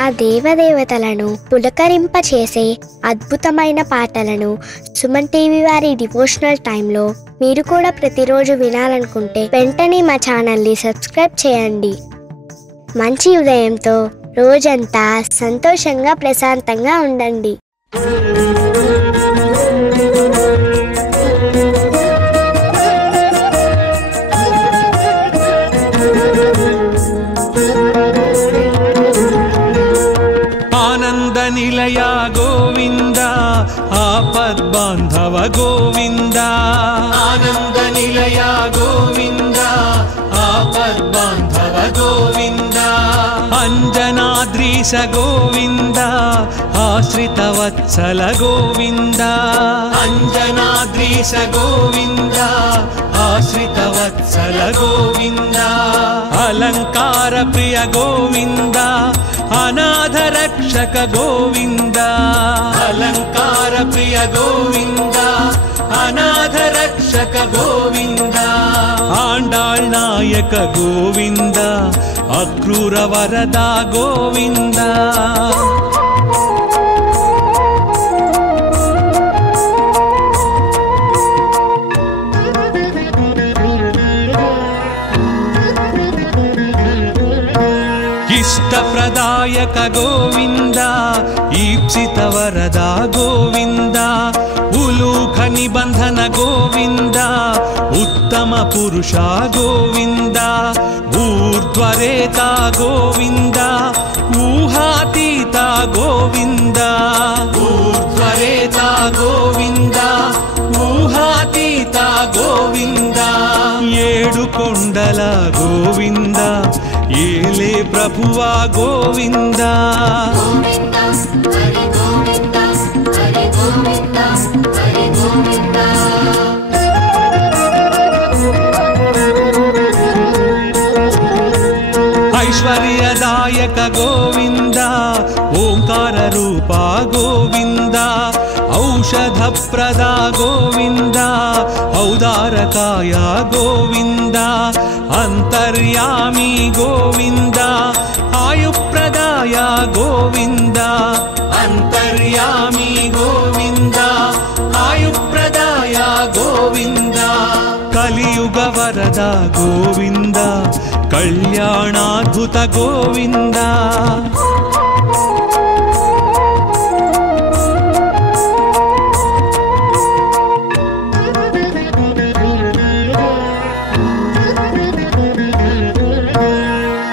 ఆ దేవదేవతలను పులకరింపచేసే అద్భుతమైన పాటలను సుమన్ టీవీ వారి డివోషనల్ టైంలో మీరు కూడా ప్రతిరోజు వినాలనుకుంటే వెంటనే మా ఛానల్ని సబ్స్క్రైబ్ చేయండి. మంచి ఉదయంతో రోజంతా సంతోషంగా ప్రశాంతంగా ఉండండి. ఆనంద నిలయ గోవింద ఆపద్బాంధవ గోవింద, ఆనంద నిలయ గోవింద ఆపద్బాంధవ గోవింద, అంజనాద్రీశ గోవింద ఆశ్రిత వత్సల గోవింద, అంజనాద్రీశ గోవింద ఆశ్రిత వత్సల గోవింద, అలంకార ప్రియ గోవింద అనాథ రక్షక గోవింద, అలంకార ప్రియ గోవింద అనాథ రక్షక గోవింద, ఆండాళ్ నాయక గోవింద అక్రూర వరద గోవింద. ఇష్టప్రదాయక గోవింద ఈప్సిత వరద గోవింద, ఉలూఖ నిబంధన గోవింద ఉత్తమ పురుష గోవింద, ఊర్ధ్వరేత గోవింద ఊహాతీత గోవింద, ఊర్ధ్వరేత గోవింద ఊహాతీత గోవింద, ఏడు కొండల గోవింద ఏలే ప్రభువా గోవింద. ఐశ్వర్యదాయక గోవింద ఓంకార రూప గోవింద, ఔషధప్రద గోవింద ఔదారకాయ గోవింద, అంతర్యామి గోవింద ఆయుప్రదాయ గోవింద, అంతర్యామి గోవింద ఆయుప్రదాయ గోవింద, కలియుగ వరద గోవింద కళ్యాణాద్భుత గోవింద.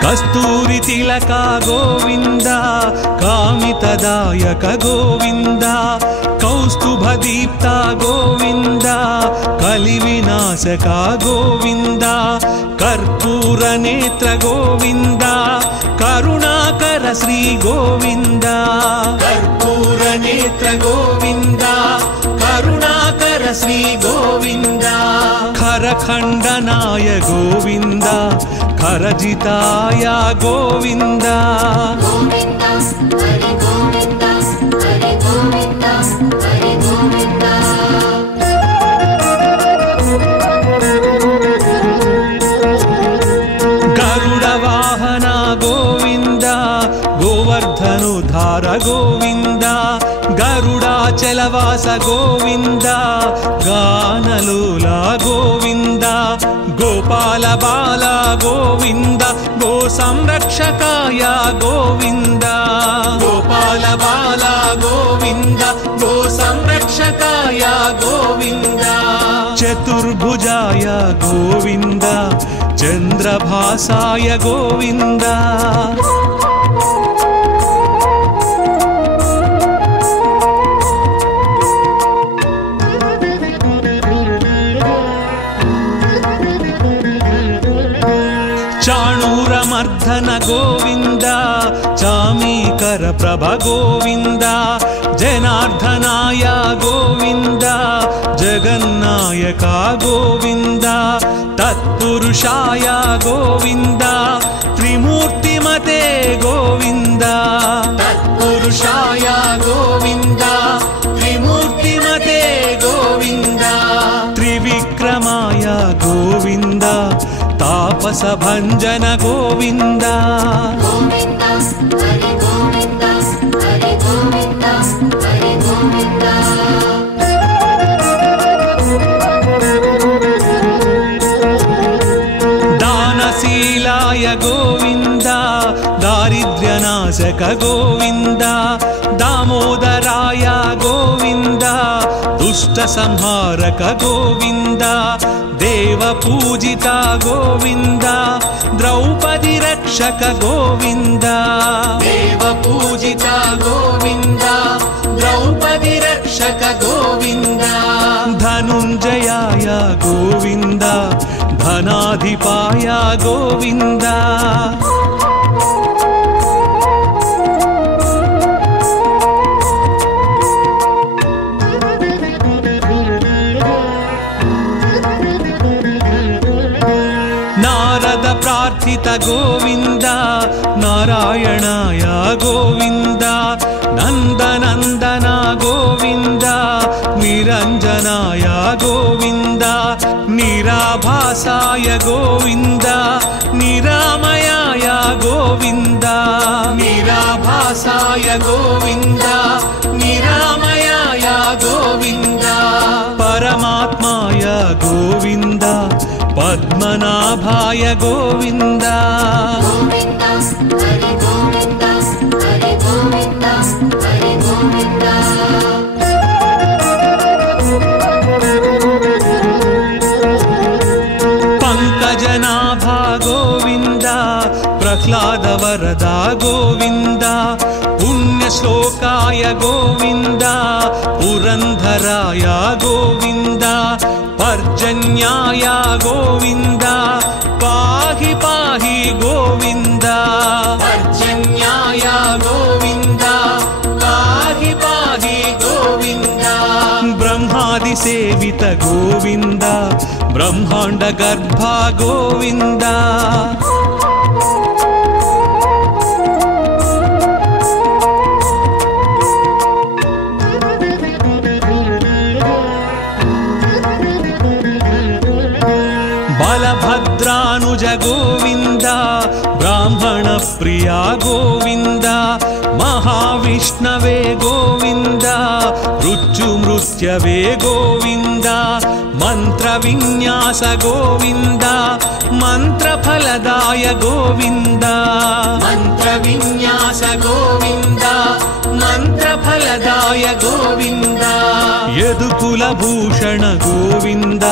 కస్తూరి తిలక గోవింద కామితదాయక గోవింద, కౌస్తుభ దీప్త గోవింద కలి వినాశక గోవింద, కర్పూర నేత్ర గోవింద కరుణాకర శ్రీ గోవింద, కర్పూర నేత్ర గోవింద కరుణాకర శ్రీ గోవింద, ఖరఖండనాయ గోవింద ఖరజితాయ గోవింద. గరుడ వాహన గోవింద గోవర్ధనుధార గోవింద, గరుడాచలవాస గోవింద గానలోల గోవింద, గోపాల బాల గోవింద గో సంరక్షకాయ గోవింద, గోపాల బాల గోవింద గో సంరక్షకాయ గోవింద, చతుర్భుజాయ గోవింద చంద్రభాసాయ గోవింద. చాణూరమర్ధన గోవింద చామీకర ప్రభ గోవింద, జనార్దనాయ గోవింద జగన్నాయక గోవింద, తత్పురుషాయ గోవింద త్రిమూర్తిమతే గోవింద, తత్పురుషాయ గోవింద త్రిమూర్తిమతే గోవింద, త్రివిక్రమాయ గోవింద తాపస భంజన గోవింద. दारिद्र्यनाशक गोविन्द दामोदराय गोविन्द दुष्टसंहारक गोविन्द देवपूजिता गोविन्द द्रौपदी रक्षक गोविन्द देवपूजिता गोविन्द द्रौपदी रक्षक गोविन्द धनुञ्जयाय गोविन्द धनाधिपाय गोविन्द नारद प्रार्थित गोविन्द नारायणाय गोविन्द नन्दनन्दन गोविन्द निरञ्जनाय गोविन्द निराभासाय गोविन्द निरामयाय गोविन्द निराभासाय गोविन्द निरामयाय गोविन्द परमात्माय गोविन्द पद्मनाभाय गोविन्द गोविन्द हरि गोविन्द हरि गोविन्द हरि गोविन्द पंकजनाभा गोविन्द प्रह्लाद वरदा गोविन्द पुण्यश्लोकाय गोविन्द पुरंधराय गोविन्द पर्जन्याय गोविन्द पाहि पाहि गोविन्द पर्जन्याय गोविन्द पाहि पाहि गोविन्द ब्रह्मादि सेवित गोविन्द ब्रह्मांड गर्भ गोविन्द बलभद्रानुज गोविन्द ब्राह्मण प्रिया गोविन्द महाविष्णवे गोविन्द मृत्युमृत्यवे गोविन्द मंत्रविन्यास गोविन्द मंत्रफलदाय गोविन्द मंत्रविन्यास गोविन्द मंत्रफलदाय गोविन्द यदुकुलभूषण गोविन्द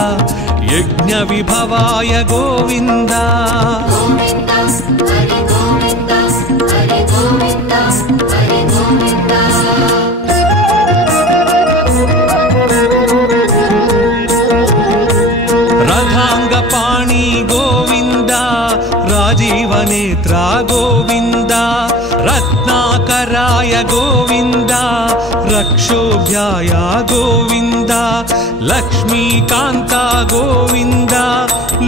यज्ञ विभवाय गोविन्द गोविन्द हरि गोविन्द हरि गोविन्द हरि गोविन्द रथांगपाणि गोविन्द राजीवनेत्रा गोविन्द रत्नाकराय गोविन्द रक्षोभ्याय गोविन्द लक्ष्मीकान्ता गोविन्द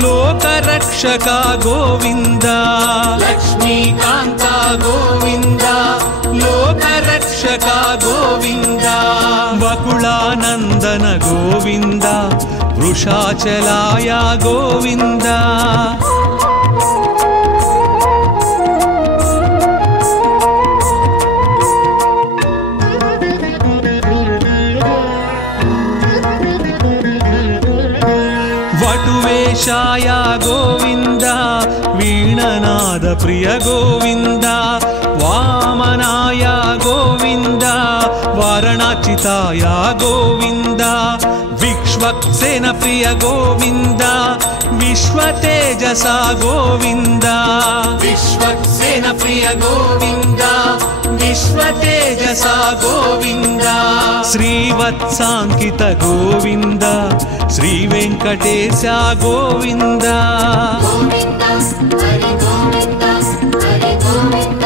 लोकरक्षक गोविन्द लक्ष्मीकान्ता गोविन्द लोकरक्षक गोविन्द वकुलानन्दन गोविन्द वृषाचलाय गोविन्द वटुवेशाय गोविन्द वीणनाद प्रिय गोविन्द वामनाय गोविन्द वारणाचिताय गोविन्द विश्वक्सेन प्रिय गोविन्द विश्वतेजसा गोविन्द विश्वक्सेन प्रिय गोविन्द विश्वतेजसा गोविन्द श्रीवत्साङ्कित गोविन्द श्रीवेङ्कटेश गोविन्द गोविन्द हरि गोविन्द हरि गोविन्द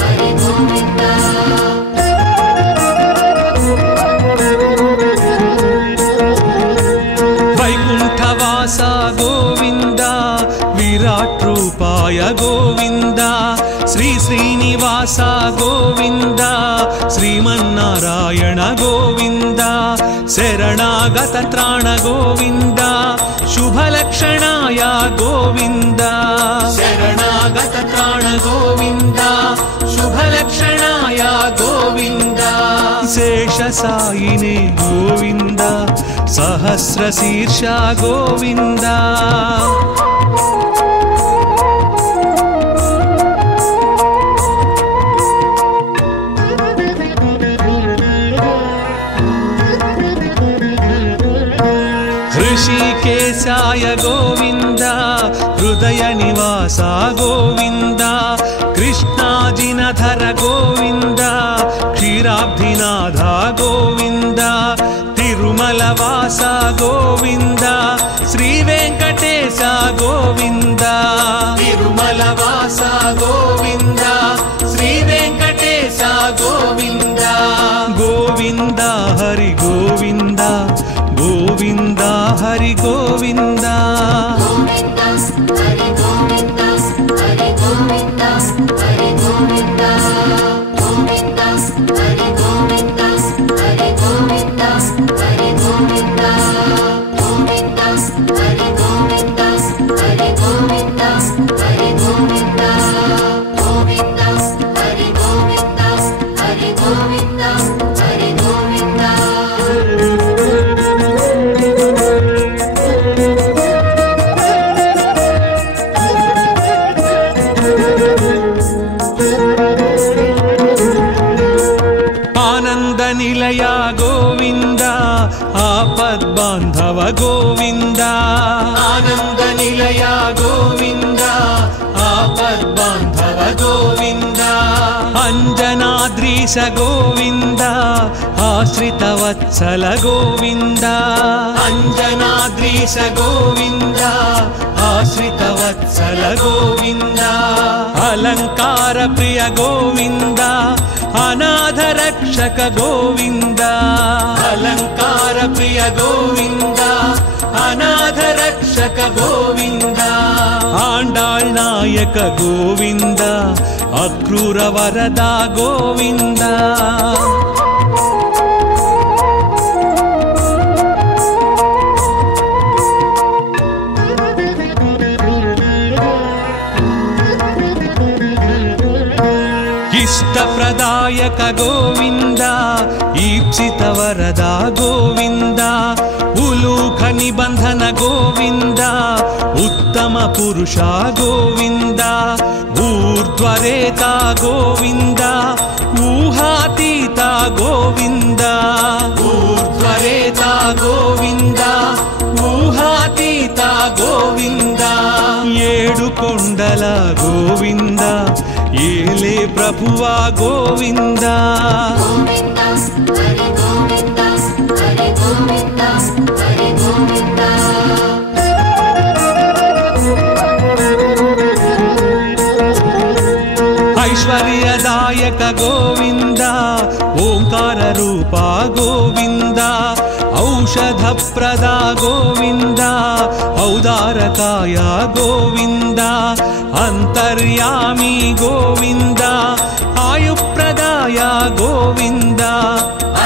हरि गोविन्द वैकुण्ठवास गोविन्द विराट रूपाय गोविन्द श्री श्रीनिवास गोविन्द श्रीमन्नारायण गोविन्द शरणागत त्राण गोविन्द शुभलक्षणाय गोविन्द शरणागत त्राण गोविन्द शुभलक्षणाय गोविन्द शेषसायिने गोविन्द सहस्रशीर्ष गोविन्द శ్రీనివాస గోవింద శ్రీ వెంకటేశ గోవింద తిరుమల వాస గోవింద శ్రీ వెంకటేశ గోవింద గోవింద హరి గోవింద గోవింద హరి గోవింద గోవింద హరి గోవింద హరి గోవింద హరి గోవింద గోవింద హరి గోవింద హరి గోవింద హరి గోవింద గోవింద హరి గోవింద హరి గోవింద హరి గోవింద గోవింద హరి గోవింద హరి గోవింద హరి గోవింద ఆనంద నిలయ గోవింద ఆపద్బాంధవ గోవింద ఆనంద నిలయ గోవింద ఆపద్బాంధవ గోవింద అంజనాద్రీశ గోవింద ఆశ్రిత వత్సల గోవింద అంజనాద్రీశ గోవింద ఆశ్రిత వత్సల గోవింద అలంకార ప్రియ గోవింద అనాథ రక్షక గోవింద అలంకార ప్రియ గోవింద అనాథ రక్షక గోవింద ఆండాళ్ నాయక గోవింద అక్రూర వరద గోవింద ఇష్టప్రదాయక గోవింద ఈప్సిత వరద గోవింద ఉలూఖ నిబంధన గోవింద ఉత్తమ పురుష గోవింద ఊర్ధ్వరేత గోవింద ఊహాతీత గోవింద ఊర్ధ్వరేత గోవింద ఊహాతీత గోవింద ఏడు కొండల గోవింద ఏలే ప్రభువా గోవింద గోవింద హరి గోవింద హరి గోవింద హరి గోవింద ఐశ్వర్యదాయక గోవింద ఓంకార రూప గోవింద ఔషధ ప్రద గోవింద ఔదారకాయ గోవింద అంతర్యామి గోవింద ఆయుప్రదాయ గోవింద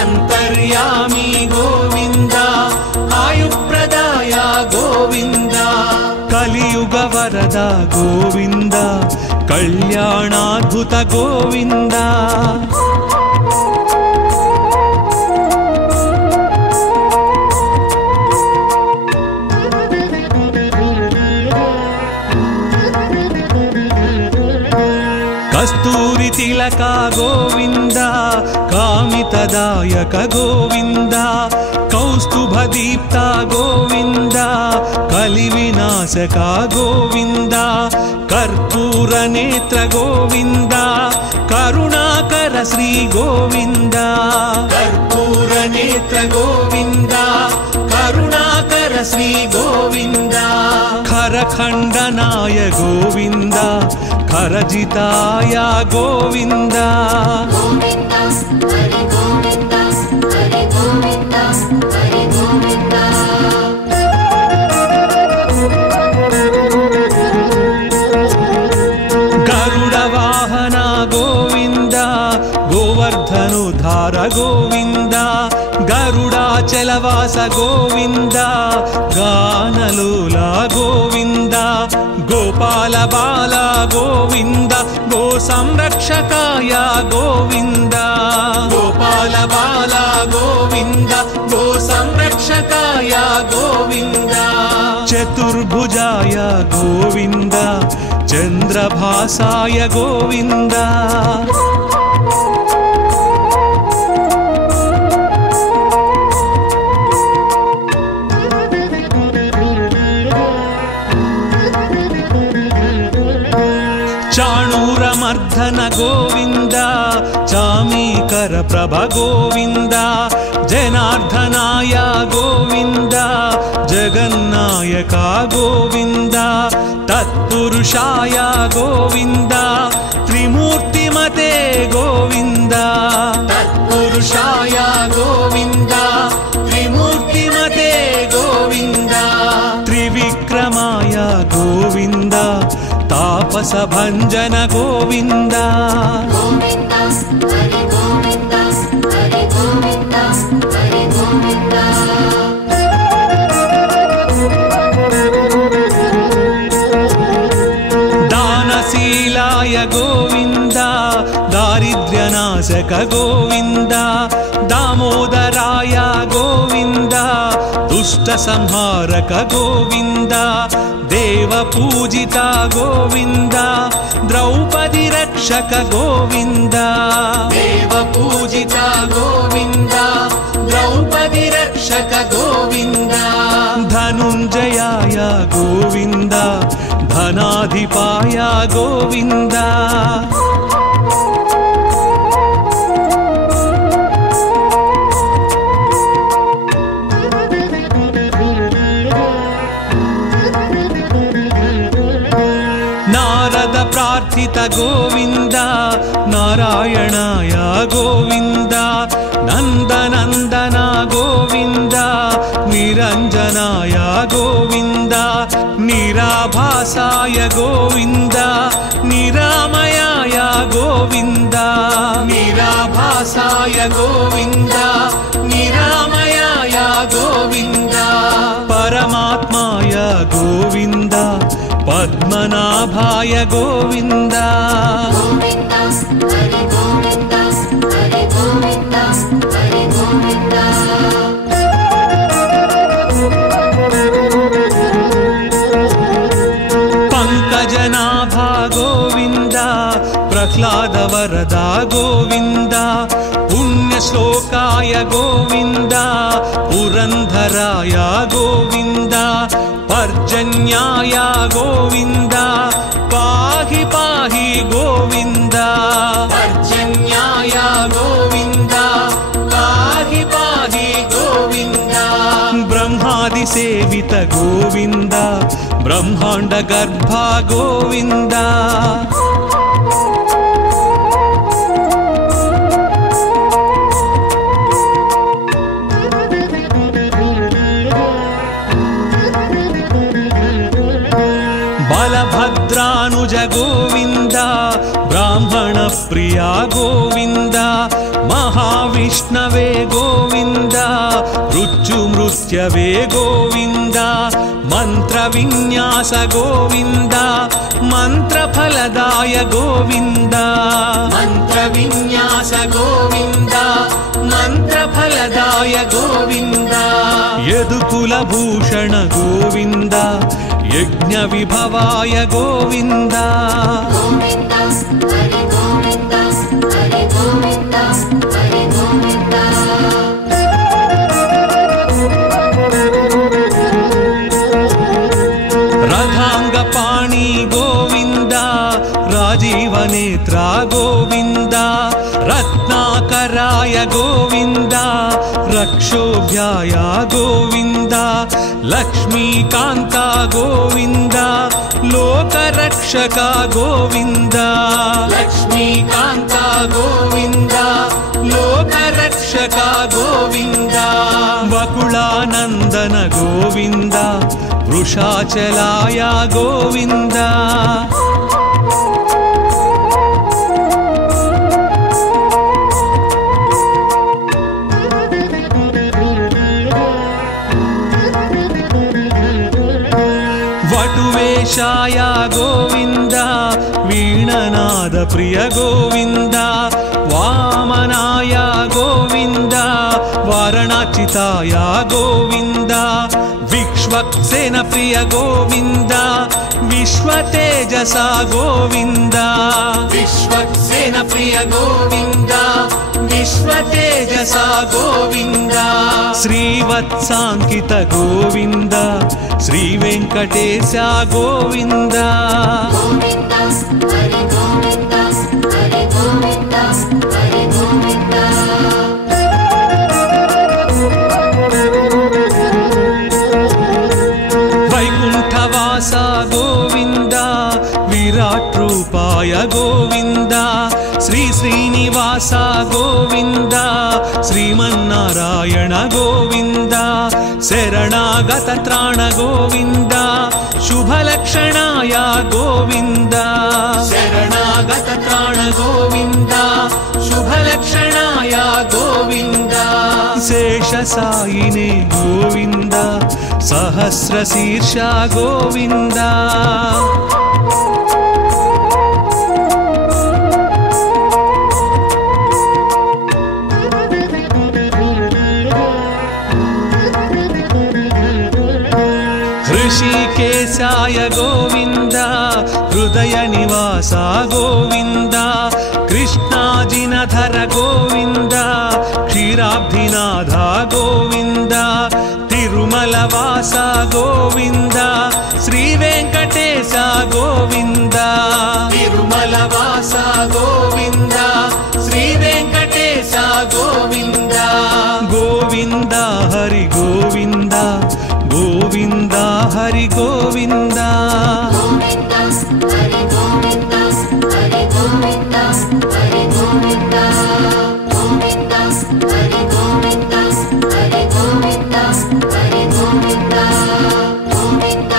అంతర్యామి గోవింద ఆయుప్రదాయ గోవింద కలియుగ వరద గోవింద కళ్యాణాద్భుత గోవింద కస్తూరి తిలక గోవింద కామితదాయక గోవింద కౌస్తుభ దీప్త గోవింద కలి వినాశక గోవింద కర్పూర నేత్ర గోవింద కరుణాకర శ్రీ గోవింద కర్పూర నేత్ర గోవింద కరుణాకర శ్రీ గోవింద ఖరఖండనాయ గోవింద ఖరజితాయ గోవింద గోవింద హరి గోవింద హరి గోవింద హరి గోవింద గరుడ వాహన గోవింద గోవర్ధనుధార గోవింద గరుడాచలవాస గోవింద గానలోల గోవింద గోపాల బాల గోవింద గో సంరక్షకాయ గోవింద గోపాల బాల గోవింద గో సంరక్షకాయ గోవింద చతుర్భుజాయ గోవింద చంద్రభాసాయ గోవింద చాణూరమర్ధన గోవింద చామీకర ప్రభ గోవింద జనార్దనాయ గోవింద జగన్నాయక గోవింద తత్పురుషాయ గోవింద త్రిమూర్తిమతే గోవింద తత్పురుషాయ గోవింద త్రిమూర్తిమతే గోవింద త్రివిక్రమాయ గోవింద తాపస భంజన గోవింద గోవింద హరి గోవింద హరి గోవింద హరి గోవింద దానశీలాయ గోవింద దారిద్ర్యనాశక గోవింద దామోదరాయ గోవింద దుష్ట సంహారక గోవింద దేవ పూజిత గోవింద ద్రౌపది రక్షక గోవింద దేవ పూజిత గోవింద ద్రౌపది రక్షక గోవింద ధనుంజయాయ గోవింద ధనాధిపాయ గోవింద నారద ప్రార్థిత గోవింద నారాయణాయ గోవింద నందనందన గోవింద నిరంజనాయ గోవింద నిరాభాసాయ గోవింద నిరామయాయ గోవింద నిరాభాసాయ గోవింద నిరామయాయ గోవింద పరమాత్మాయ గోవింద పద్మనాభాయ గోవింద గోవింద హరి గోవింద హరి గోవింద హరి గోవింద పంకజనాభా గోవింద ప్రహ్లాద వరదా గోవింద పుణ్యశ్లోకాయ గోవింద పురంధరాయ గోవింద పర్జన్యాయ గోవింద పాహి పాహి గోవింద పర్జన్యాయ గోవింద పాహి పాహి గోవింద బ్రహ్మాది సేవిత గోవింద బ్రహ్మాండ గర్భ గోవింద బలభద్రానుజ గోవింద బ్రాహ్మణ ప్రియ గోవింద మహావిష్ణవే గోవింద మృత్యుమృత్యవే గోవింద మంత్ర విన్యాస గోవింద మంత్రఫలదాయ గోవింద మంత్ర విన్యాస గోవింద మంత్రఫలదాయ గోవింద యదుకుల భూషణ గోవింద యజ్ఞ విభవాయ గోవింద గోవింద హరి గోవింద హరి గోవింద హరి గోవింద రథాంగ పాణి గోవింద రాజీవ నేత్ర గోవింద రత్నాకరాయ గోవింద రక్షోభ్యాయ గోవింద లక్ష్మీకాంత గోవింద లోకరక్షక గోవింద లక్ష్మీకాంత గోవింద లోకరక్షక గోవింద వకుళానందన గోవింద వృషాచలాయ గోవింద వటువేషాయ గోవింద వీణనాద ప్రియ గోవింద వామనాయ గోవింద వారణాచితాయ గోవింద విక్ష్వక్సేన ప్రియ గోవింద విశ్వతేజస గోవింద విశ్వక్సేన ప్రియ గోవింద విశ్వతేజస గోవింద శ్రీవత్సాంకిత గోవింద శ్రీ వెంకటేశ గోవింద గోవింద హరి గోవింద హరి గోవింద హరి గోవింద శ్రీనివాస గోవింద శ్రీమన్నారాయణ గోవింద శరణాగత త్రాణ గోవింద శుభలక్షణాయ గోవింద శరణాగత త్రాణ గోవింద శుభలక్షణాయ గోవింద శేషసాయినే గోవింద సహస్రశీర్ష గోవింద ऋषिकेशाय गोविंद हृदय निवास गोविंद कृष्णाजिनधर गोविंद क्षीराब्धिनाथ गोविंद तिरुमलवास गोविंद श्रीवेंकटेश गोविंद तिरुमलवास गोविंद श्रीवेंकटेश गोविंद गोविंद हरि गोविंद गोविंद हरि गोविंद गोविंद हरि गोविंद हरि गोविंद हरि गोविंद गोविंद हरि गोविंद हरि गोविंद हरि गोविंद गोविंद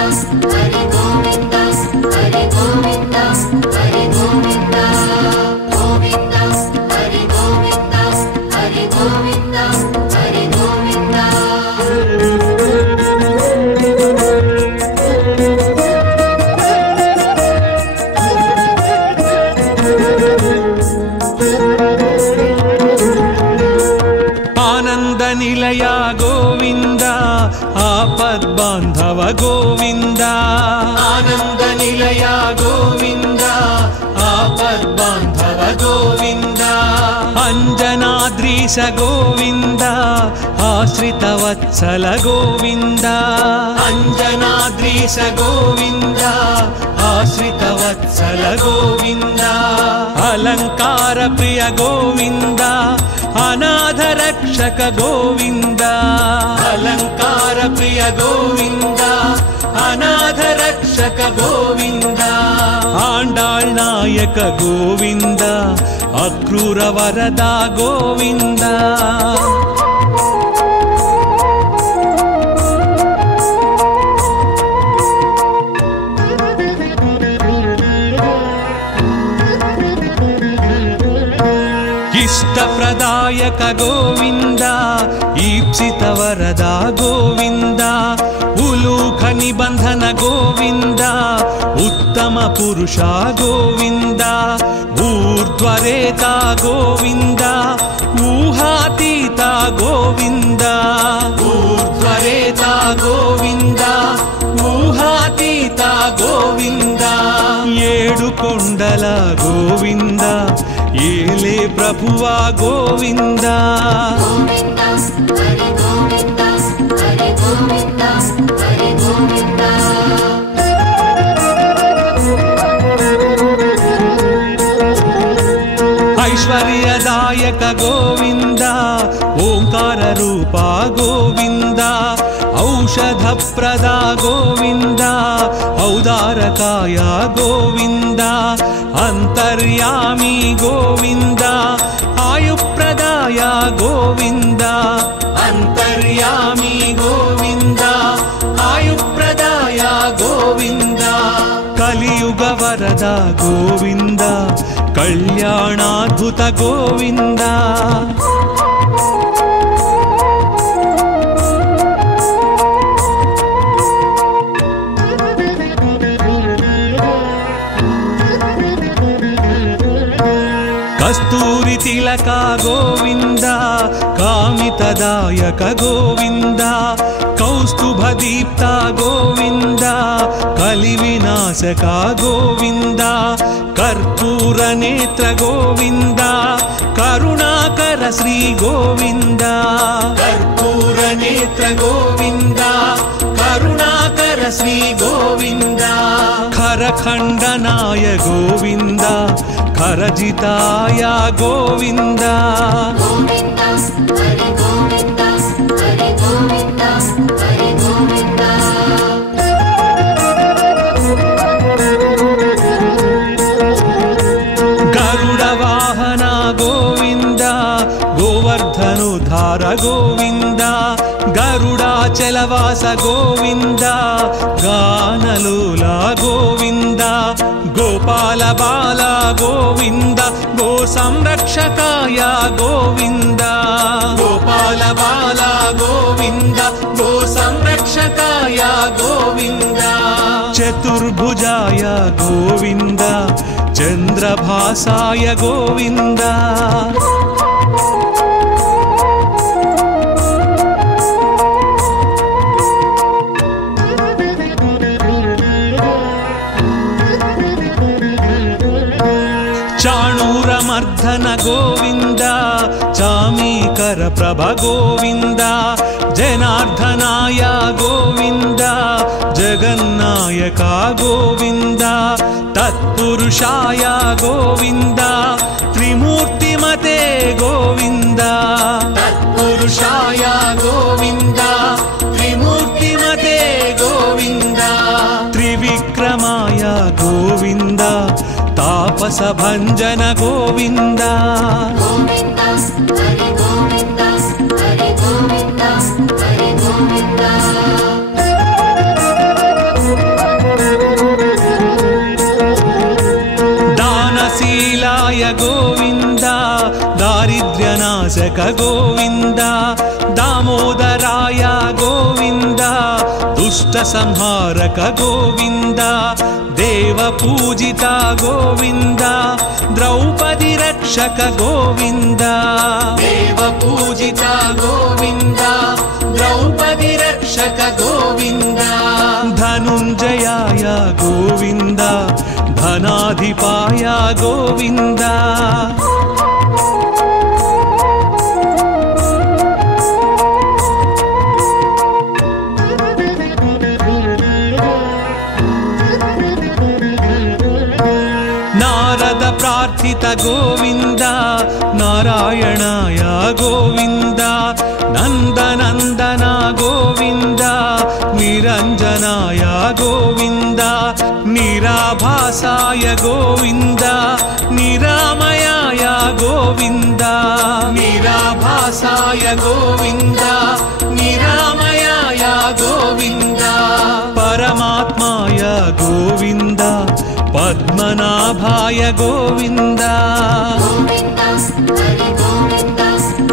हरि गोविंद हरि गोविंद हरि गोविंद गोविंद हरि गोविंद हरि गोविंद हरि गोविंद आनंद निलय गोविंद आपद्बांधव गोविंद आनंद निलय गोविंद आपद्बांधव गोविंद अंजनाद्रीश गोविंद आश्रित वत्सल गोविंद अंजनाद्रीश गोविंद आश्रित वत्सल गोविंद अलंकार प्रिय गोविंद अनाथ रक्षक गोविंद अलंकार प्रिय गोविंद अनाथ रक्षक गोविंद आंडाळ नायक गोविंद अक्रूर वरदा गोविंद इष्टप्रदायक गोविंद ईप्सित वरदा गोविंद उलूख निबंधन गोविंद उत्तम पुरुष गोविंद ऊर्ध्वरेता गोविंद ऊहातीत गोविंद ऊर्ध्वरेता गोविंद ऊहातीत गोविंद ఏడు కొండల గోవింద ఏలే ప్రభువా గోవింద गोविंद हरि गोविंद हरि गोविंद हरि गोविंद ऐश्वर्यदायक गोविंद ओंकार रूपा गोविंद औषध प्रदा गोविंद औदारकाय गोविंद अंतर्यामी गोविंद आयुप्रदाय गोविंद अंतर्यामी गोविंद आयुप्रदाय गोविंद कलियुग वरद गोविंद कल्याणाद्भुत गोविंद कस्तूरी तिलक गोविंद कामितदायक गोविंद कौस्तुभदीप्त गोविंद कलिविनाशक गोविंद कर्पूर नेत्र गोविंद करुणाकर श्री गोविंद कर्पूर नेत्र गोविंद करुणाकर श्री गोविंद खरखंडनाय गोविंद खरजिताय गोविंद गोविंद हरि गोविंद हरि गोविंद हरि गोविंद गरुड़ वाहन గోవింద గరుడాచలవాస గోవింద గానలోల గోవింద గోపాల బాల గోవింద గో సంరక్షకాయ గోవింద గోపాల బాల గోవింద గో సంరక్షకాయ గోవింద చతుర్భుజాయ గోవింద చంద్రభాసాయ గోవింద చాణూరమర్ధన గోవింద చామీకర ప్రభ గోవింద జనార్దనాయ గోవింద జగన్నాయక గోవింద తత్పురుషాయ గోవింద త్రిమూర్తిమతే గోవింద తత్పురుషాయ గోవింద త్రిమూర్తిమతే గోవింద త్రివిక్రమాయ గోవింద తాపస భంజన గోవింద గోవింద హరి గోవింద హరి గోవింద హరి గోవింద దానశీలాయ గోవింద దారిద్ర్యనాశక గోవింద దామోదరాయ గోవింద దుష్ట సంహారక గోవింద దేవ పూజిత గోవింద ద్రౌపది రక్షక గోవింద దేవ పూజిత గోవింద ద్రౌపది రక్షక గోవింద ధనుంజయాయ గోవింద ధనాధిపాయ గోవింద నారద ప్రార్థిత గోవింద నారాయణాయ గోవింద నందనందన గోవింద నిరంజనాయ గోవింద నిరాభాసాయ గోవింద నిరామయాయ గోవింద నిరాభాసాయ గోవింద నిరామయాయ గోవింద పరమాత్మాయ గోవింద పద్మనాభాయ గోవింద గోవింద హరి గోవింద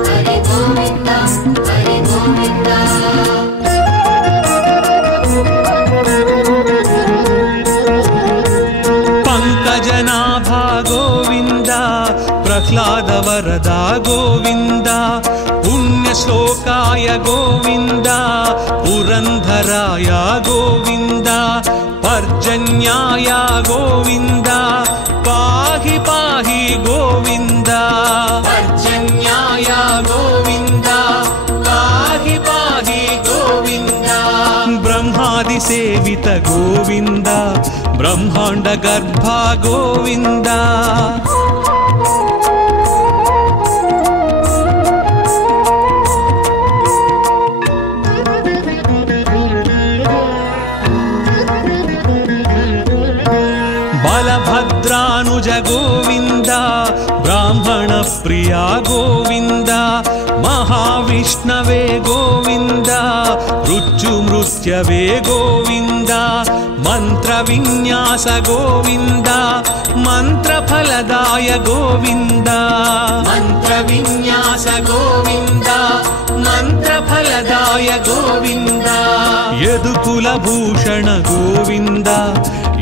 హరి గోవింద హరి గోవింద పంకజనాభా గోవింద ప్రహ్లాద వరద గోవింద పుణ్యశ్లోకాయ గోవింద పురంధరాయ గోవింద పర్జన్యాయ గోవింద పాహి పాహి గోవింద పర్జన్యాయ గోవింద పాహి పాహి గోవింద బ్రహ్మాది సేవిత గోవింద బ్రహ్మాండ గర్భ గోవింద బలభద్రానుజ గోవింద బ్రాహ్మణ ప్రియా గోవింద మహావిష్ణవే గోవింద మృత్యుమృత్యవే గోవింద మంత్ర విన్యాస గోవింద మంత్రఫలదాయ గోవింద మంత్ర విన్యాస గోవింద మంత్రఫలదాయ గోవింద యదుకుల భూషణ గోవింద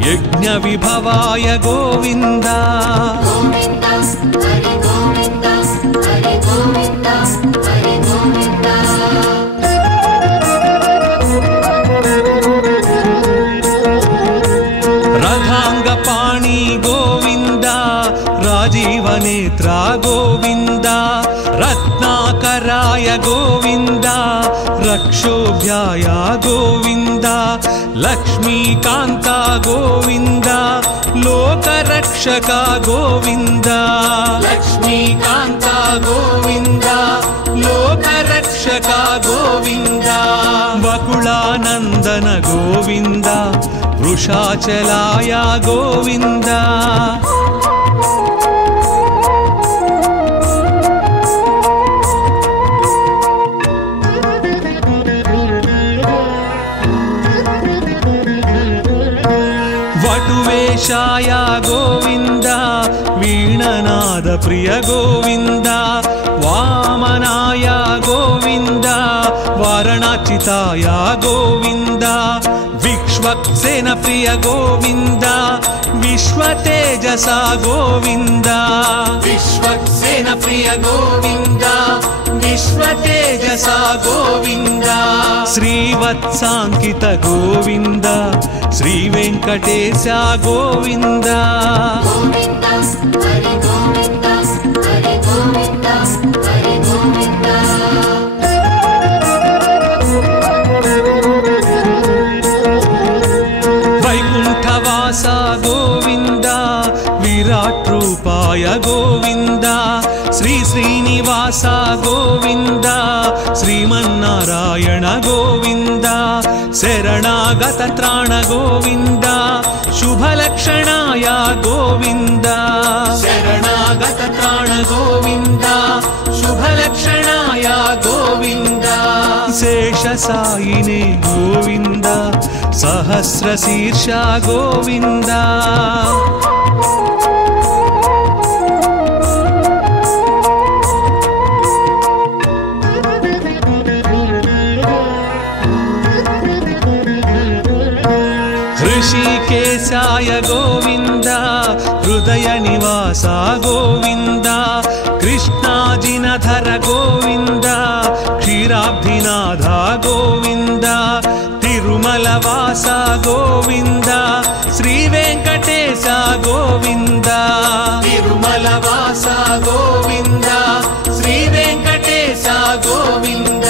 యజ్ఞ విభవాయ గోవింద గోవింద హరి గోవింద హరి గోవింద హరి గోవింద రథాంగ పాణి గోవింద రాజీవ నేత్ర గోవింద రత్నాకరాయ గోవింద రక్షోభ్యాయ గోవింద లక్ష్మీకాంత గోవింద లోకరక్షక గోవింద లక్ష్మీకాంత గోవింద లోకరక్షక గోవింద వకుళానందన గోవింద వృషాచలాయ గోవింద प्रिय गोविन्द वामनाय गोविन्द वारणाचिताय गोविन्द विश्वक्सेन प्रिय गोविन्द विश्वतेजसा गोविन्द विश्वक्सेन प्रिय गोविन्द विश्वतेजसा गोविन्द श्रीवत्साङ्कित गोविन्द श्रीवेङ्कटेश गोविन्द गोविन्द हरि गोविन्द हरि गोविन्द हरि गोविन्द वैकुण्ठवासा गोविन्द विराट रूपाय गोविन्द श्री श्रीनिवास गोविन्द श्रीमन्नारायण गोविन्द शरणागत त्राण गोविन्द शुभलक्षणाय गोविन्द शरणागत त्राण गोविन्द शुभलक्षणाय गोविन्द शेषसायिने गोविन्द सहस्रशीर्ष गोविन्द ऋषिकेशाय गोविन्द हृदय निवास गोविन्द कृष्णाजिनधर गोविन्द क्षीराब्धिनाथ गोविन्द तिरुमलवास गोविन्द श्रीवेङ्कटेश गोविन्द तिरुमलवास गोविन्द श्रीवेङ्कटेश गोविन्द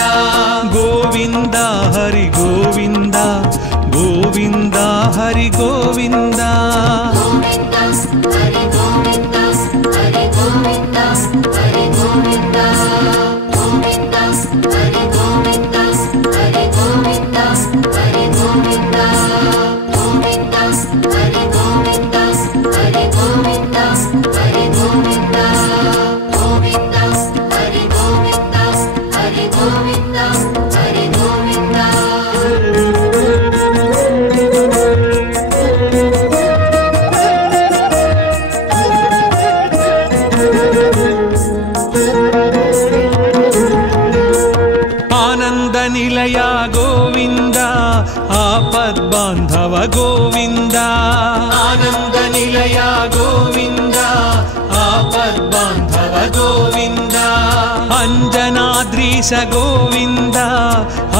गोविन्द हरि गोविन्द गोविन्द हरि गोविन्द गोविन्द हरि गोविन्द हरि गोविन्द हरि गोविन्द गोविन्द हरि गोविन्द हरि गोविन्द हरि गोविन्द गोविन्द हरि गोविन्द हरि गोविन्द हरि गोविन्द गोविन्द हरि गोविन्द हरि गोविन्द हरि गोविन्द आनंद निलय गोविन्द आपद्बान्धव गोविन्द आनंद निलय गोविन्द आपद्बान्धव गोविन्द अंजनाद्रीश गोविन्द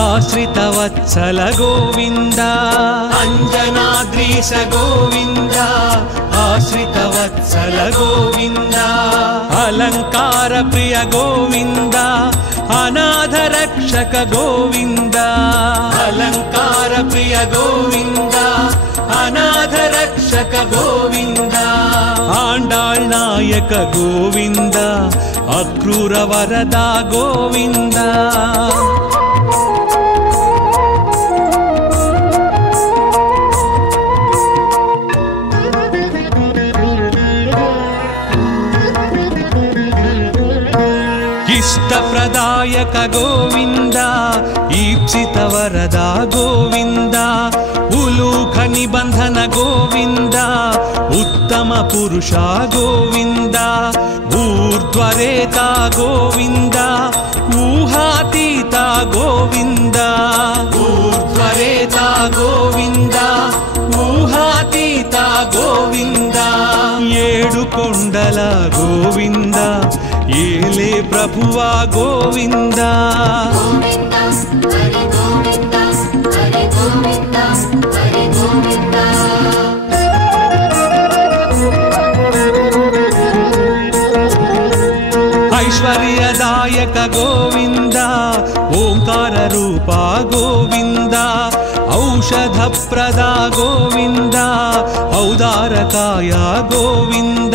आश्रितवत्सल गोविन्द अंजनाद्रीश गोविन्द आश्रितवत्सल गोविन्द अलंकार प्रिय गोविन्द अनाथ रक्षक गोविन्द अलंकार प्रिय गोविन्द अनाथ रक्षक गोविन्द आंडाळ नायक गोविन्द अक्रूर वरदा गोविन्द इष्टप्रदायक गोविन्द ईप्सित वरदा गोविन्द उलूख निबंधन गोविन्द उत्तम पुरुष गोविन्द ऊर्ध्वरेता गोविन्द ऊहातीत गोविन्द ऊर्ध्वरेता गोविन्द ऊहातीत गोविन्द ఏడు కొండల గోవింద ఏలే ప్రభువా గోవింద गोविन्द हरि गोविन्द हरि गोविन्द हरि गोविन्द ऐश्वर्यदायक गोविंद ओंकार रूपा गोविंद औषध प्रदा गोविंद औदारकाय गोविंद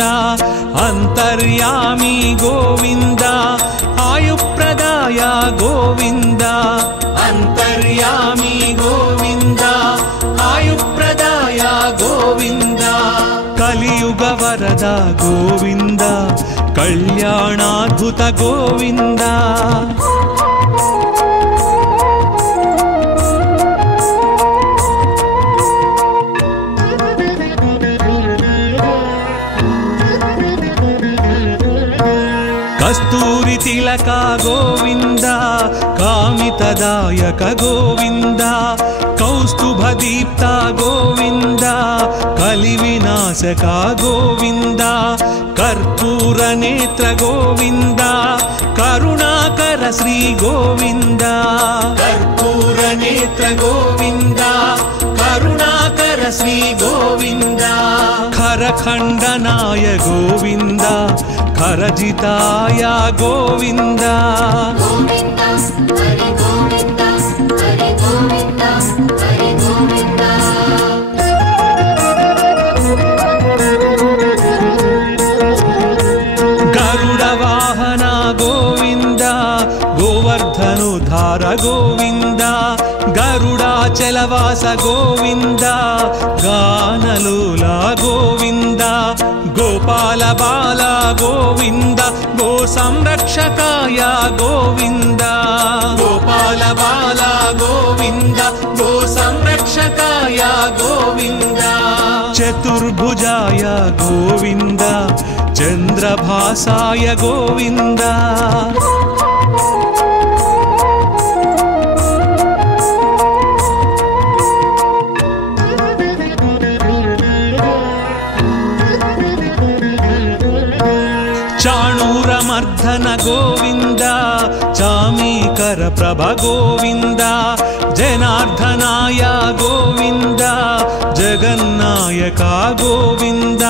अंतर्यामी गोविंद आयुप्रदाय गोविंद अंतर्यामी गोविंद आयुप्रदाय गोविंद कलियुग वरद गोविंद कल्याणाद्भुत गोविंद కస్తూరి తిలక గోవింద కామితదాయక గోవింద కౌస్తుభ దీప్త గోవింద కలి వినాశక గోవింద కర్పూర నేత్ర గోవింద కరుణాకర శ్రీ గోవింద కర్పూర నేత్ర గోవింద కరుణాకర శ్రీ గోవింద ఖరఖండనాయ గోవింద ఖరజితాయ గోవింద గోవింద హరి గోవింద హరి గోవింద హరి గోవింద గరుడ వాహన గోవింద గోవర్ధనుధార గోవింద గరుడాచలవాస గోవింద గానలోల గోవింద గోపాల బాల గోవింద గో సంరక్షకాయ గోవింద గోపాల బాల గోవింద గో సంరక్షకాయ గోవింద చతుర్భుజాయ గోవింద చంద్రభాసాయ గోవింద చాణూరమర్ధన గోవింద చామీకర ప్రభ గోవింద జనార్దనాయ గోవింద జగన్నాయక గోవింద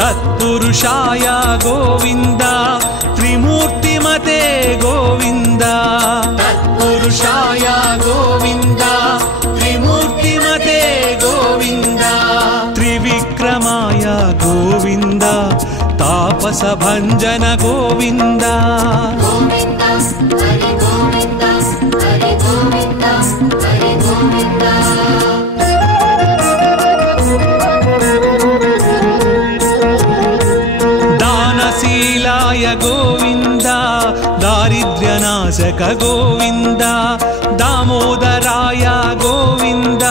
తత్పురుషాయ గోవింద త్రిమూర్తిమతే గోవింద తత్పురుషాయ గోవింద త్రిమూర్తిమతే గోవింద త్రివిక్రమాయ గోవింద తాపస భంజన గోవింద గోవింద హరి గోవింద హరి గోవింద హరి గోవింద దానశీలాయ గోవింద దారిద్ర్యనాశక గోవింద దామోదరాయ గోవింద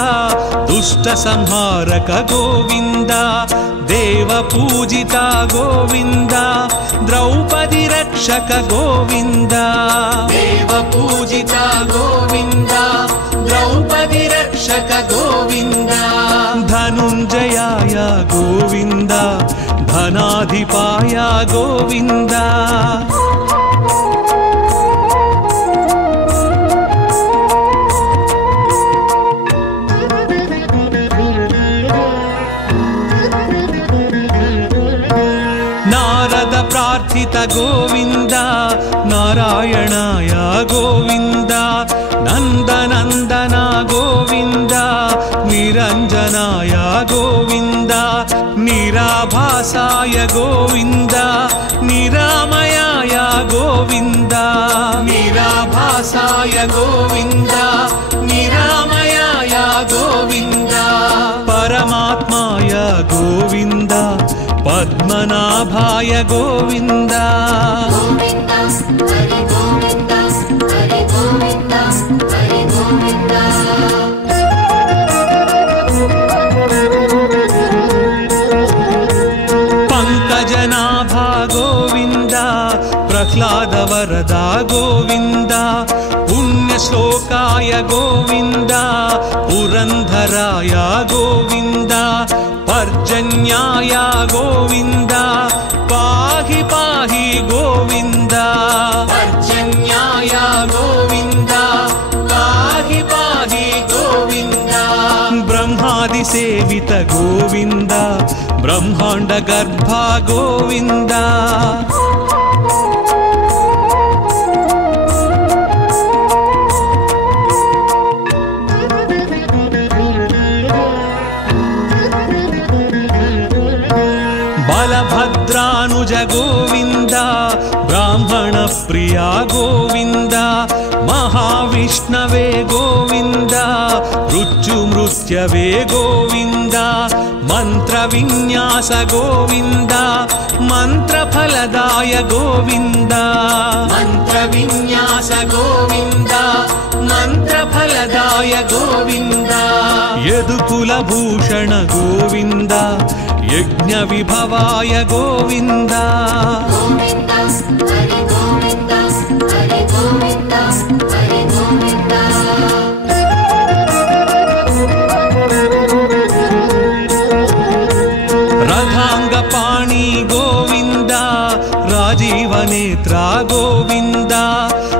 దుష్ట సంహారక గోవింద దేవ పూజిత గోవింద ద్రౌపది రక్షక గోవింద దేవ పూజిత గోవింద ద్రౌపది రక్షక గోవింద ధనుంజయాయ గోవింద ధనాధిపాయ గోవింద నారద ప్రార్థిత గోవింద నారాయణాయ గోవింద నందనందన గోవింద నిరంజనాయ గోవింద నిరాభాసాయ గోవింద నిరామయాయ గోవింద నిరాభాసాయ గోవింద నిరామయాయ గోవింద పరమాత్మాయ గోవింద పద్మనాభాయ గోవింద గోవింద హరి గోవింద హరి గోవింద హరి గోవింద పంకజనాభ గోవింద ప్రహ్లాద వరద గోవింద పుణ్యశ్లోకాయ గోవింద పురంధరాయ గోవింద పర్జన్యాయ గోవింద పాహి పాహి గోవింద పర్జన్యాయ గోవింద పాహి పాహి గోవింద బ్రహ్మాది సేవిత గోవింద బ్రహ్మాండ గర్భ గోవింద బలభద్రానుజ గోవింద బ్రాహ్మణ ప్రియా గోవింద మహావిష్ణవే గోవింద మృత్యుమృత్యవే గోవింద మంత్ర విన్యాస గోవింద మంత్రఫలదాయ గోవింద మంత్ర విన్యాస గోవింద మంత్రఫలదాయ గోవింద యదుకుల భూషణ గోవింద యజ్ఞ విభవాయ గోవింద గోవింద హరి राजीवनेत्रा गोविन्द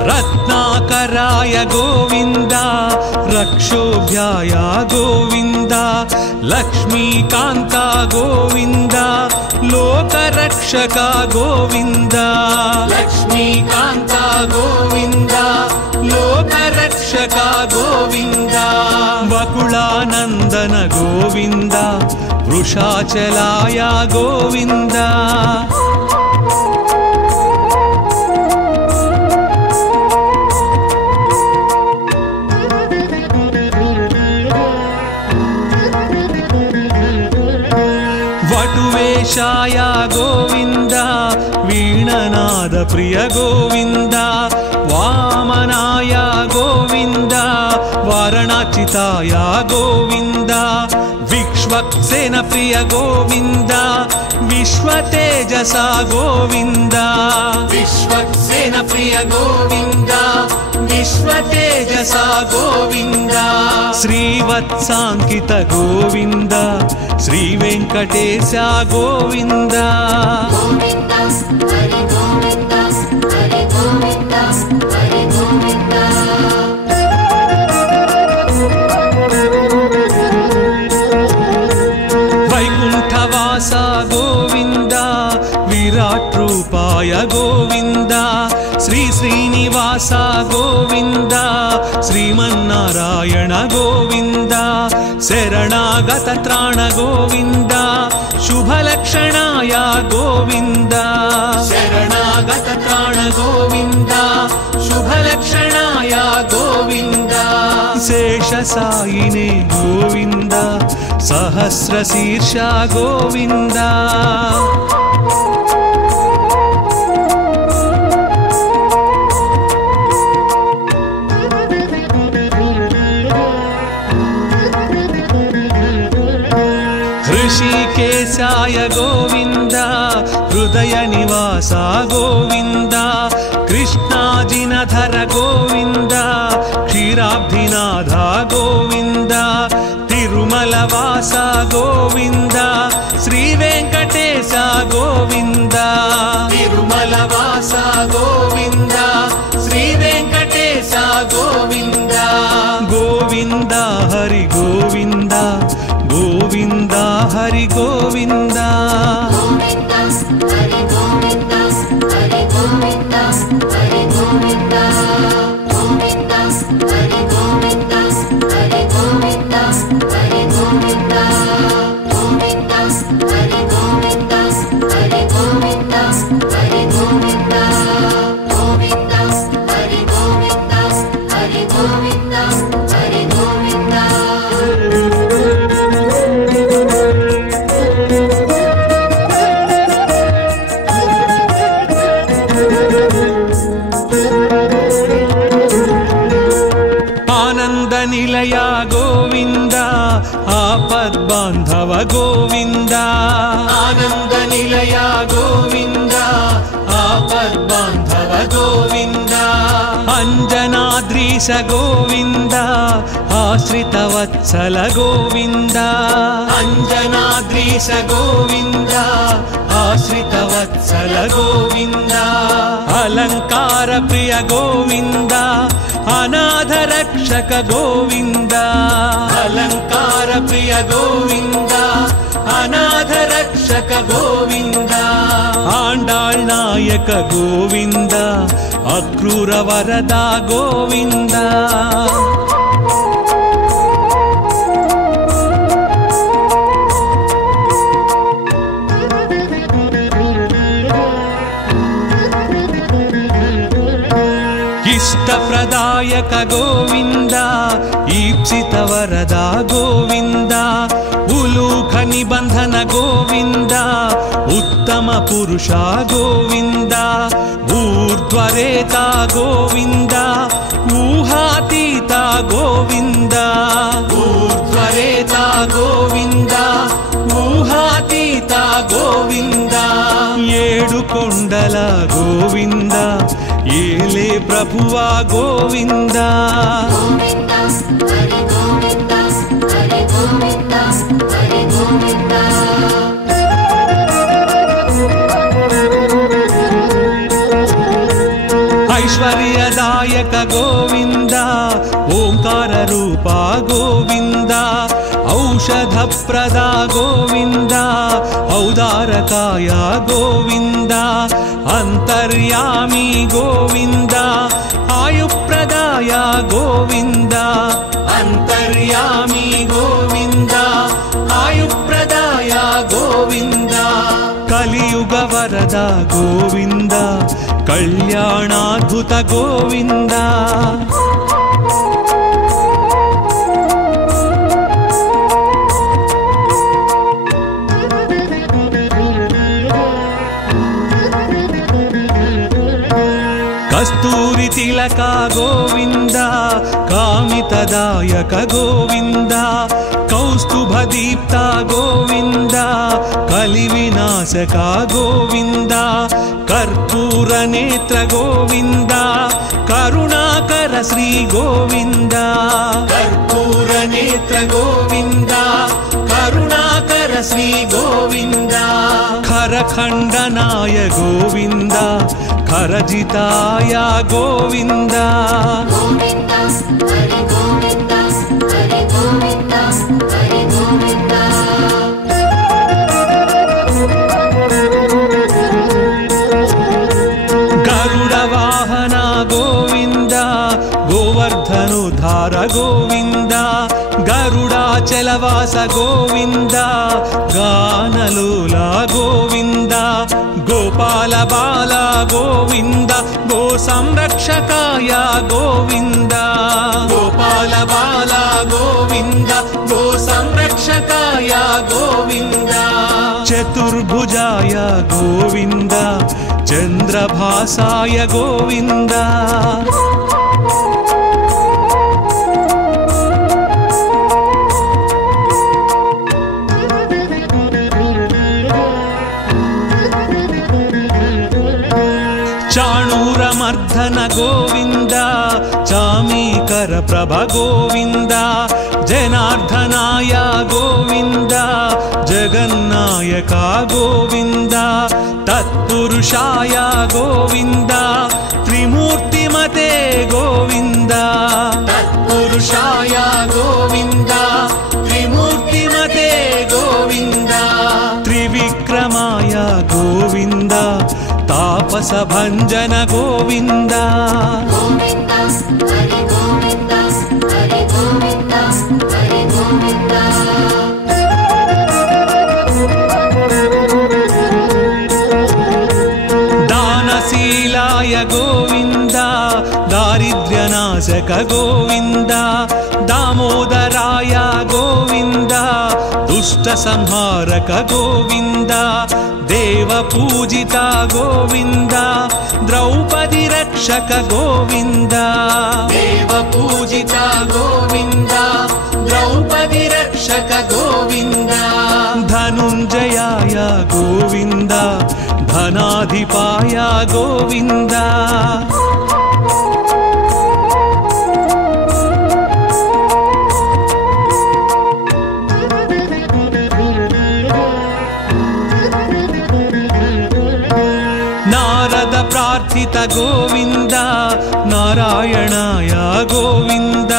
रत्नाकराय गोविन्द रक्षोभ्याय गोविन्द लक्ष्मीकान्ता गोविन्द लोकरक्षक गोविन्द लक्ष्मीकान्ता गोविन्द लोकरक्षक गोविन्द वकुलानन्दन गोविन्द वृषाचलाय गोविन्द वटुवेशाय गोविन्द वीणनाद प्रिय गोविन्द वामनाय गोविन्द वारणाचिताय गोविन्द विश्वक्सेन प्रिय गोविन्द विश्वतेजसा गोविन्द विश्वक्सेन प्रिय गोविन्द विश्वतेजसा गोविन्द श्रीवत्साङ्कित गोविन्द श्रीवेङ्कटेश गोविन्द हरि गोविन्द हरि गोविन्द हरि गोविन्द वैकुण्ठवास गोविन्द विराट रूपाय गोविन्द श्री श्रीनिवास गोविन्द श्रीमन्नारायण गोविन्द शरणागत त्राण गोविन्द शुभलक्षणाय गोविन्द शरणागत त्राण गोविन्द शुभलक्षणाय गोविन्द शेषसायिने गोविन्द सहस्रशीर्ष गोविन्द ऋषिकेशाय गोविन्द हृदय निवास गोविन्द कृष्णाजिनधर गोविन्द क्षीराब्धिनाथ गोविन्द तिरुमलवास गोविन्द श्रीवेङ्कटेश गोविन्द तिरुमलवास गोविन्द श्रीवेङ्कटेश गोविन्द गोविन्द हरि गोविन्द गोविन्द हरि गोविन्द हरि गोविन्द हरि गोविन्द हरि गोविन्द गोविन्द हरि गोविन्द हरि गोविन्द हरि गोविन्द गोविन्द हरि गोविन्द हरि गोविन्द हरि गोविन्द गोविन्द हरि गोविन्द हरि गोविन्द हरि गोविन्द निलय गोविन्द आपद्बान्धव गोविन्द आनन्द निलय गोविन्द आपद्बान्धव गोविन्द अञ्जनाद्रीश गोविन्द आश्रितवत्सल गोविन्द अञ्जनाद्रीश गोविन्द आश्रितवत्सल गोविन्द अलङ्कार प्रिय गोविन्द अनाथ रक्षक गोविन्द अलङ्कार प्रिय गोविन्द अनाथ रक्षक गोविन्द आण्डाळ् नायक गोविन्द अक्रूर वरदा गोविन्द इष्टप्रदायक गोविन्द ईप्सित वरदा गोविन्द उलूख निबन्धन गोविन्द उत्तम पुरुषा गोविन्द ऊर्ध्वरेता गोविन्द ऊहातीता गोविन्द ऊर्ध्वरेता गोविन्द ऊहातीता गोविन्द ఏడు కొండల గోవింద ఏలే ప్రభువా గోవింద హరి గోవింద హరి గోవింద హరి గోవింద ऐश्वर्यदायक गोविन्द ओंकार रूपा गोविन्द औषधप्रदा गोविन्द औदारकाय गोविन्द अन्तर्यामी गोविन्द आयुप्रदाय गोविन्द अन्तर्यामी गोविन्द आयुप्रदाय गोविन्द कलियुग वरद गोविन्द कल्याणाद्भुत गोविन्द कस्तूरी तिलक गोविन्द कामितदायक गोविन्द कौस्तुभदीप्ता गोविन्द कलिविनाशक गोविन्द कर्पूरनेत्र गोविन्द करुणाकर श्री गोविन्द कर्पूरनेत्र गोविन्द करुणाकर श्री गोविन्द खरखण्डनाय गोविन्द खरजिताय गोविन्द गोविन्द हरि गोविन्द हरि गोविन्द हरि गोविन्द गरुडवाहन गोविन्द गोवर्धनोद्धार गोविन्द गरुडाचलवास गोविन्द गानलोला गोविन्द गोपाल बाल गोविन्द गो संरक्षकाय गोविन्द गोपाल बाल गोविन्द गो संरक्षकाय गोविन्द चतुर्भुजाय गोविन्द चन्द्रभासाय गोविन्द चाणूरमर्दन गोविन्द चामीकर प्रभ गोविन्द जनार्दनाय गोविन्द जगन्नायक गोविन्द तत्पुरुषाय गोविन्द त्रिमूर्तिमते गोविन्द तत्पुरुषाय गोविन्द त्रिमूर्तिमते गोविन्द त्रिविक्रमाय गोविन्द तापस भंजन गोविन्द गोविन्द हरि गोविन्द हरि गोविन्द हरि गोविन्द दानशीलाय गोविन्द दारिद्र्यनाशक गोविन्द दामोदराय गोविन्द दुष्ट संहारक गोविन्द देव पूजिता गोविन्द द्रौपदी रक्षक गोविन्द देव पूजिता गोविन्द द्रौपदी रक्षक गोविन्द धनुञ्जयाय गोविन्द धनाधिपाय गोविन्द प्रार्थित गोविन्द नारायणाय गोविन्द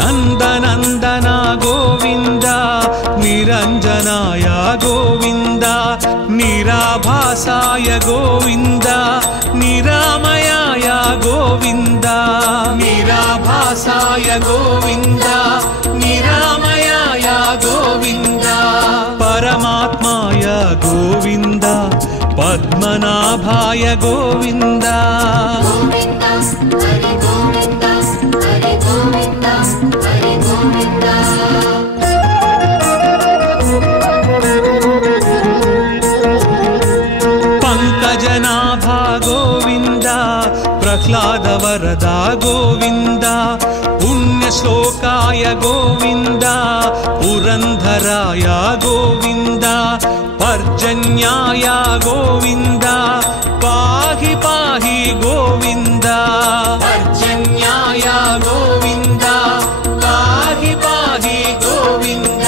नन्दनन्दन गोविन्द निरञ्जनाय गोविन्द निराभासाय गोविन्द निरामयाय गोविन्द निराभासाय गोविन्द निरामयाय गोविन्द परमात्माय गोविन्द पद्मनाभाय गोविन्द गोविन्द हरि गोविन्द हरि गोविन्द हरि गोविन्द पंकजनाभा गोविन्द प्रह्लाद वरदा गोविन्द पुण्यश्लोकाय गोविन्द पुरंधराय गोविन्द पर्जन्याय गोविन्द पाहि पाहि गोविन्द पर्जन्याय गोविन्द पाहि पाहि गोविन्द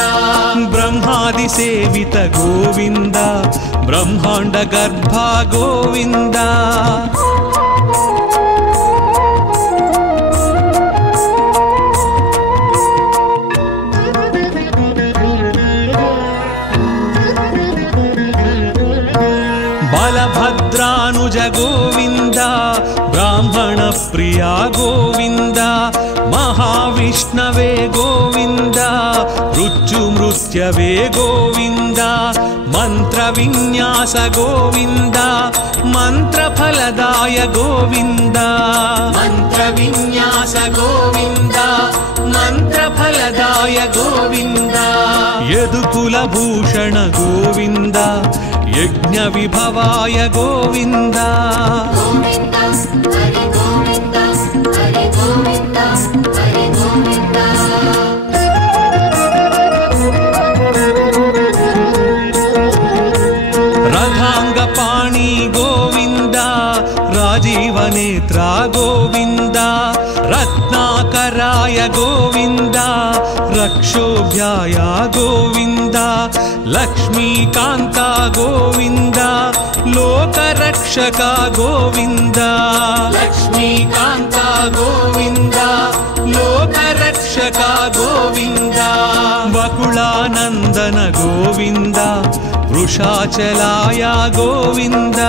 ब्रह्मादि सेवित गोविन्द ब्रह्मांड गर्भ गोविन्द गोविन्द ब्राह्मण प्रिया गोविन्द महाविष्णवे गोविन्द मृत्युमृत्यवे गोविन्द मन्त्रविन्यास गोविन्द मन्त्रफलदाय गोविन्द मन्त्रविन्यास गोविन्द मन्त्रफलदाय गोविन्द यदुकुलभूषण गोविन्द यज्ञविभवाय गोविन्द गोविन्द हरि गोविन्द हरि गोविन्द हरि गोविन्द रथांगपाणि गोविन्द राजीवनेत्रा गोविन्द रत्नाकराय गोविन्द रक्षोभ्याय गोविन्द लक्ष्मीकान्ता गोविन्द लोकरक्षक गोविन्द लक्ष्मीकान्ता गोविन्द लोकरक्षक गोविन्द वकुलानन्दन गोविन्द वृषाचलाय गोविन्द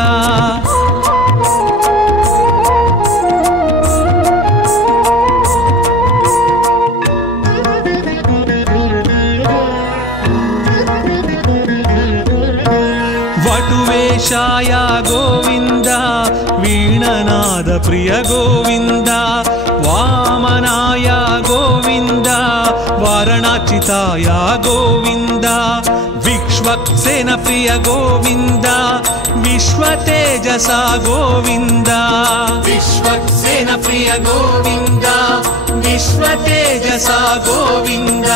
वटुवेशाय गोविन्द वीणनाद प्रिय गोविन्द वामनाय गोविन्द वारणाचिताय गोविन्द विश्वक्सेन प्रिय गोविन्द विश्वतेजसा गोविन्द विश्वक्सेन प्रिय गोविन्द विश्वतेजसा गोविन्द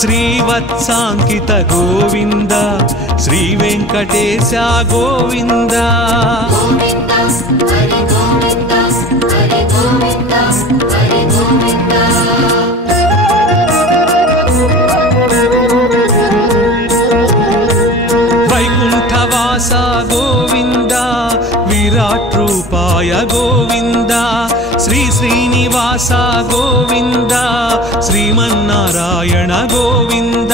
श्रीवत्साङ्कित गोविन्द श्रीवेङ्कटेश गोविन्द गोविन्द हरि गोविन्द हरि गोविन्द हरि गोविन्द वैकुण्ठवास गोविन्द विराट रूपाय गोविन्द श्री श्रीनिवास गोविन्द श्रीमन्नारायण गोविन्द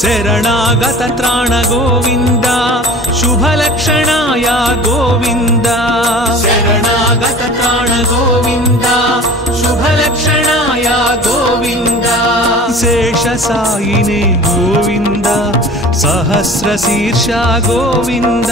शरणागत त्राण गोविन्द शुभलक्षणाय गोविन्द शरणागत त्राण गोविन्द शुभलक्षणाय गोविन्द शेषसायिने गोविन्द सहस्रशीर्ष गोविन्द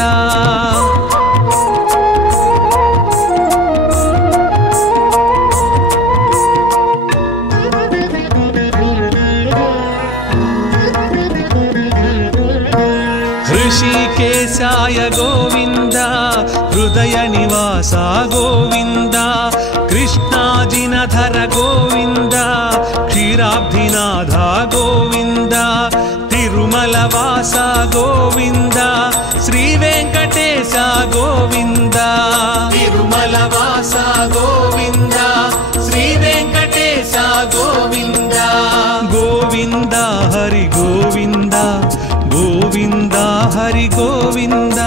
ऋषिकेशाय गोविन्द हृदय निवास गोविन्द कृष्णाजिनधर गोविन्द क्षीराब्धिनाथ गोविन्द तिरुमलवास गोविन्द श्रीवेङ्कटेश गोविन्द तिरुमलवास गोविन्द श्रीवेङ्कटेश गोविन्द गोविन्द हरि गोविन्द गोविन्द हरि गोविन्द